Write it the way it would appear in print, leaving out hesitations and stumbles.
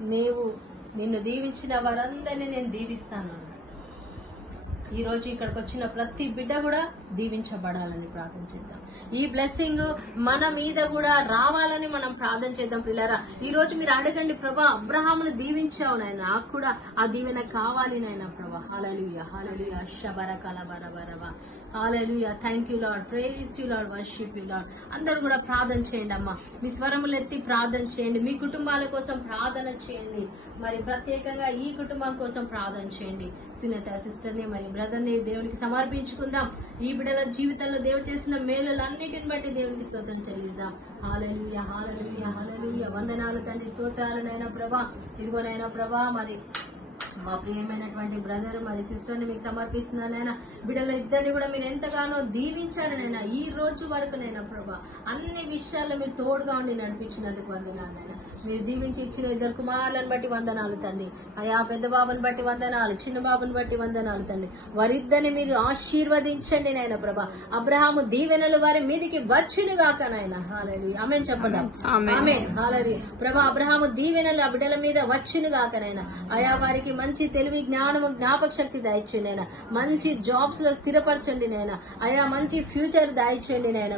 నిన్ను దీవించిన వారందరినీ నేను దీవిస్తాను. ఈ రోజు ఇక్కడికి వచ్చిన ప్రతి బిడ్డ కూడా దీవించబడాలని ప్రార్థన చేద్దాం. ఈ బ్లెస్సింగ్ మన మీద కూడా రావాలని మనం ప్రార్థన చేద్దాం. పిల్లరా, ఈ రోజు మీరు అడగండి, ప్రభా అబ్రహామును దీవించావు నాయన, నాకు కూడా ఆ దీవెన కావాలి నాయన ప్రభా. హల్లెలూయా హల్లెలూయా శబరకలబరబరవా hallelujah. Thank you Lord, praise you Lord, worship you Lord. అందరూ కూడా ప్రార్థన చేయండి అమ్మా, మీ స్వరములు ఎత్తి ప్రార్థన చేయండి, మీ కుటుంబాల కోసం ప్రార్థన చేయండి. మరి ప్రత్యేకంగా ఈ కుటుంబం కోసం ప్రార్థన చేయండి. సునీత సిస్టర్ని మరి బ్రదర్ని దేవునికి సమర్పించుకుందాం. ఈ బిడ్డల జీవితంలో దేవుడు చేసిన మేలులన్నిటిని బట్టి దేవునికి స్తోత్రం చెల్లిద్దాం. హల్లెలూయా హల్లెలూయా హల్లెలూయా. వందనాలు తండ్రి, స్తోత్రాలు నైనా ప్రభా. ఇదిగోనైనా ప్రభా, మరి మా ప్రియమైనటువంటి బ్రదర్ మరి సిస్టర్ని మీకు సమర్పిస్తున్నానైనా. బిడ్డల ఇద్దరిని కూడా మీరు ఎంతగానో దీవించారనైనా ఈ రోజు వరకు నైనా ప్రభా. అన్ని విషయాల్లో మీరు తోడుగా ఉండి నడిపించినందుకు వందనాలైనా. మీరు దీవించి ఇచ్చిన ఇద్దరు కుమారులను బట్టి వందనాలు తండ్రి. అయా పెద్ద బాబుని బట్టి వందనాలు, చిన్న బాబుని బట్టి వందనాలు తండ్రి. వారిద్దరిని మీరు ఆశీర్వదించండి నాయన ప్రభా. అబ్రహాము దీవెనలు వారి మీదికి వచ్చును గాక నాయన. హల్లెలూయా ఆమేన్ చెప్పండి. ఆమేన్ హల్లెలూయా. ప్రభా అబ్రహాము దీవెనలు ఆ బిడ్డల మీద వచ్చును గాక నాయన. అయా వారికి మంచి తెలివి, జ్ఞానము, జ్ఞాపక శక్తి దాయిచ్చండి నాయన. మంచి జాబ్స్ లో స్థిరపరచండి నాయన. అయా మంచి ఫ్యూచర్ దాయిచ్చండి నాయన.